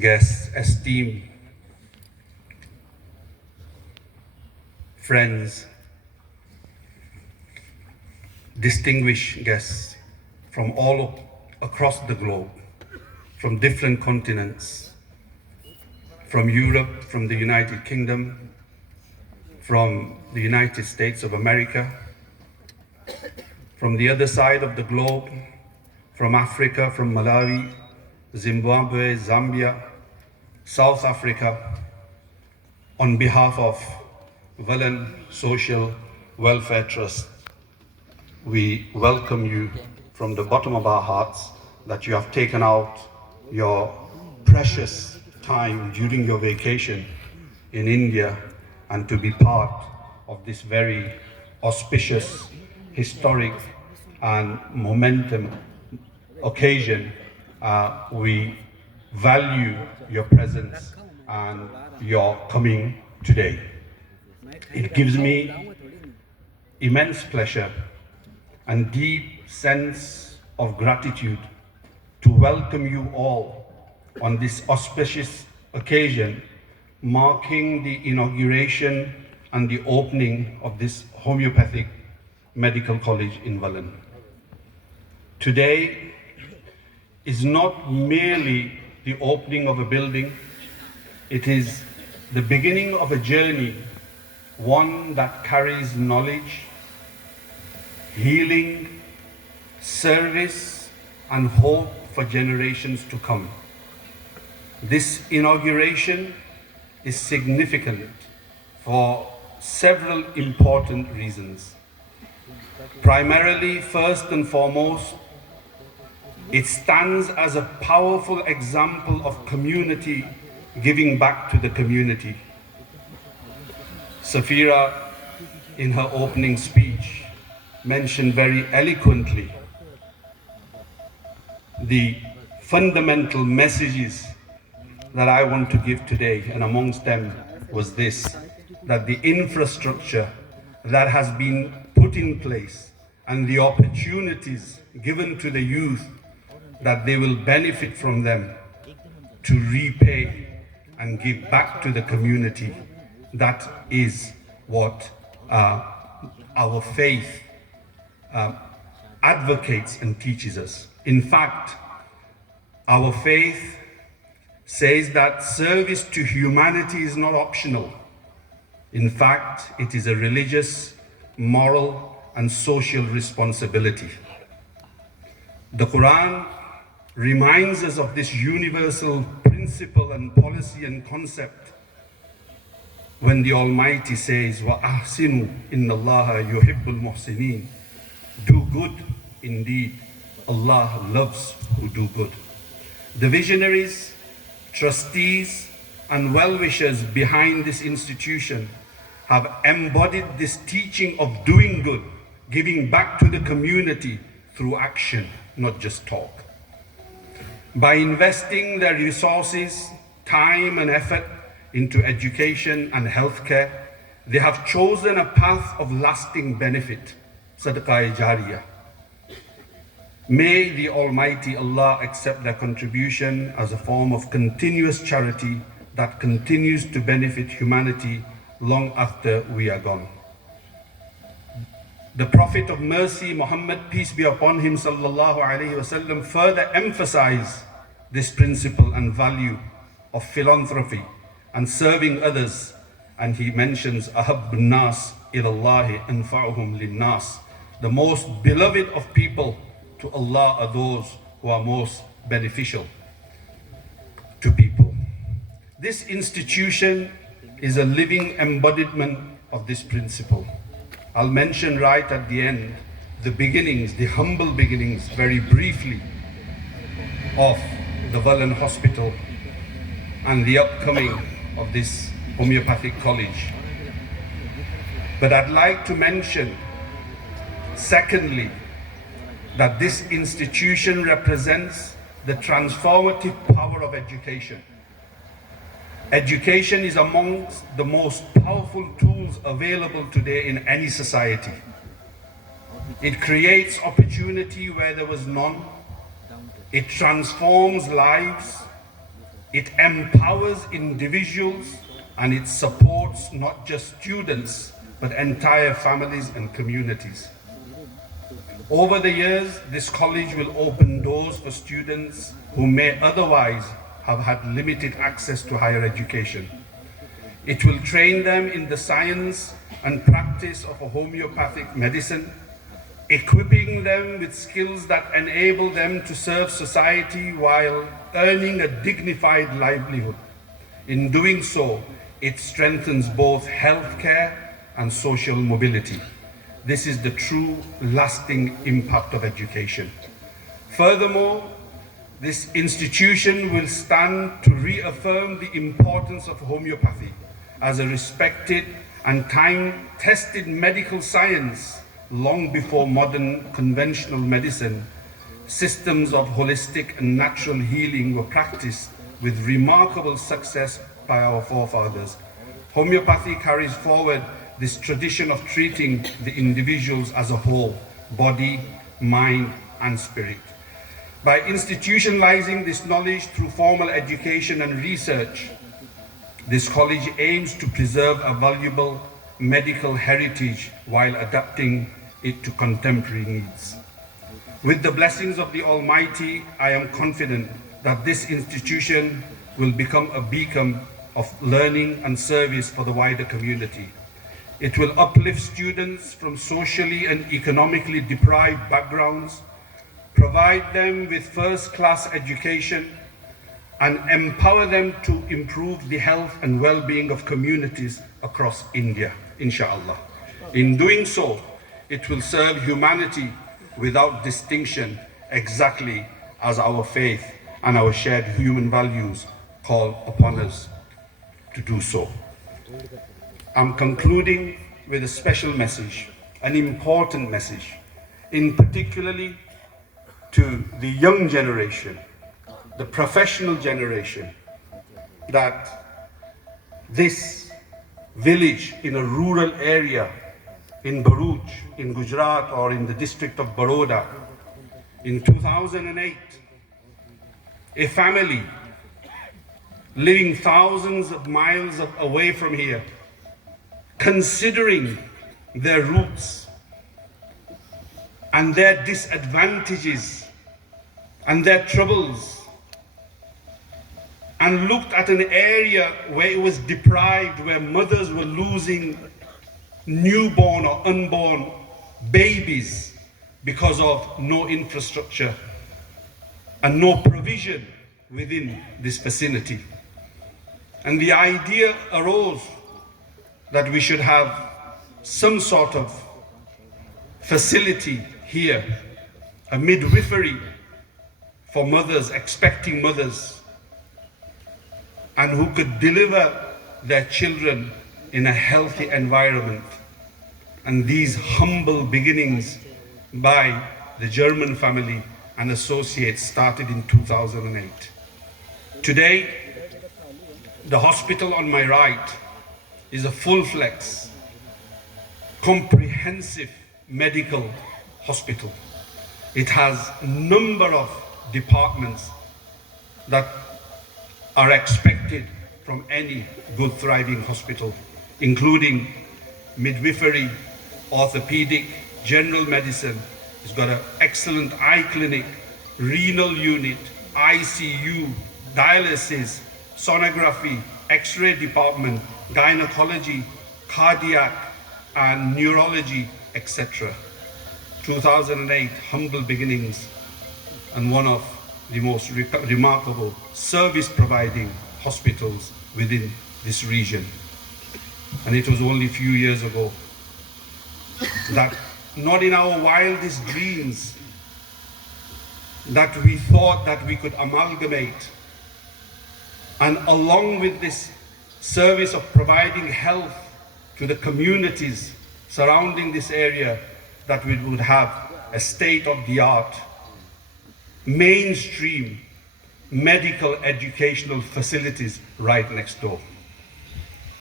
guests, esteemed friends, distinguished guests from all across the globe, from different continents, from Europe, from the United Kingdom, from the United States of America, from the other side of the globe, from Africa, from Malawi, Zimbabwe, Zambia, South Africa, on behalf of Welland Social Welfare Trust, we welcome you from the bottom of our hearts that you have taken out your precious time during your vacation in India and to be part of this very auspicious, historic and momentum occasion. We value your presence and your coming today. It gives me immense pleasure and deep sense of gratitude to welcome you all on this auspicious occasion marking the inauguration and the opening of this homeopathic medical college in Welland. Today is not merely the opening of a building, it is the beginning of a journey, one that carries knowledge, healing, service, and hope for generations to come. This inauguration is significant for several important reasons. Primarily, first and foremost, it stands as a powerful example of community giving back to the community. Safira, in her opening speech, mentioned very eloquently the fundamental messages that I want to give today, and amongst them was this, that the infrastructure that has been put in place and the opportunities given to the youth, that they will benefit from them to repay and give back to the community. That is what our faith advocates and teaches us. In fact, our faith says that service to humanity is not optional. In fact, it is a religious, moral, and social responsibility. The Quran reminds us of this universal principle and policy and concept when the Almighty says, وَأَحْسِنُوا إِنَّ اللَّهَ يُحِبُّ الْمُحْسِنِينَ. Do good, indeed, Allah loves who do good. The visionaries, trustees, and well-wishers behind this institution have embodied this teaching of doing good, giving back to the community through action, not just talk. By investing their resources, time and effort into education and healthcare, they have chosen a path of lasting benefit, Sadaqah Jariyah. May the Almighty Allah accept their contribution as a form of continuous charity that continues to benefit humanity long after we are gone. The Prophet of Mercy, Muhammad, peace be upon him, sallallahu alaihi wasallam, further emphasized this principle and value of philanthropy and serving others, and he mentions ahabbun nas ilallahi anfa'uhum linnas. The most beloved of people to Allah are those who are most beneficial to people. This institution is a living embodiment of this principle. I'll mention right at the end the beginnings, the humble beginnings, very briefly, of the Welland Hospital and the upcoming of this homeopathic college. But I'd like to mention, secondly, that this institution represents the transformative power of education. Education is amongst the most powerful tools available today in any society. It creates opportunity where there was none. It transforms lives. It empowers individuals and it supports not just students, but entire families and communities. Over the years, this college will open doors for students who may otherwise have had limited access to higher education. It will train them in the science and practice of homeopathic medicine, equipping them with skills that enable them to serve society while earning a dignified livelihood. In doing so, it strengthens both healthcare and social mobility. This is the true lasting impact of education. Furthermore, this institution will stand to reaffirm the importance of homeopathy as a respected and time-tested medical science long before modern conventional medicine. Systems of holistic and natural healing were practiced with remarkable success by our forefathers. Homeopathy carries forward this tradition of treating the individuals as a whole, body, mind, and spirit. By institutionalizing this knowledge through formal education and research, this college aims to preserve a valuable medical heritage while adapting it to contemporary needs. With the blessings of the Almighty, I am confident that this institution will become a beacon of learning and service for the wider community. It will uplift students from socially and economically deprived backgrounds, provide them with first-class education, and empower them to improve the health and well-being of communities across India, inshallah. In doing so, it will serve humanity without distinction, exactly as our faith and our shared human values call upon us to do so. I'm concluding with a special message, an important message, in particularly to the young generation, the professional generation, that this village in a rural area in Bharuch, in Gujarat, or in the district of Baroda, in 2008, a family living thousands of miles away from here, considering their roots and their disadvantages and their troubles, and looked at an area where it was deprived, where mothers were losing newborn or unborn babies because of no infrastructure and no provision within this vicinity. And the idea arose that we should have some sort of facility here, a midwifery for mothers, expecting mothers, and who could deliver their children in a healthy environment. And these humble beginnings by the German family and associates started in 2008. Today, the hospital on my right is a full-fledged, comprehensive medical hospital. It has a number of departments that are expected from any good, thriving hospital, including midwifery, orthopedic, general medicine. It's got an excellent eye clinic, renal unit, ICU, dialysis, sonography, X-ray department, gynecology, cardiac, and neurology, etc. 2008, humble beginnings, and one of the most remarkable service-providing hospitals within this region. And it was only a few years ago that, not in our wildest dreams, that we thought that we could amalgamate, and along with this service of providing health to the communities surrounding this area, that we would have a state-of-the-art, mainstream medical educational facilities right next door.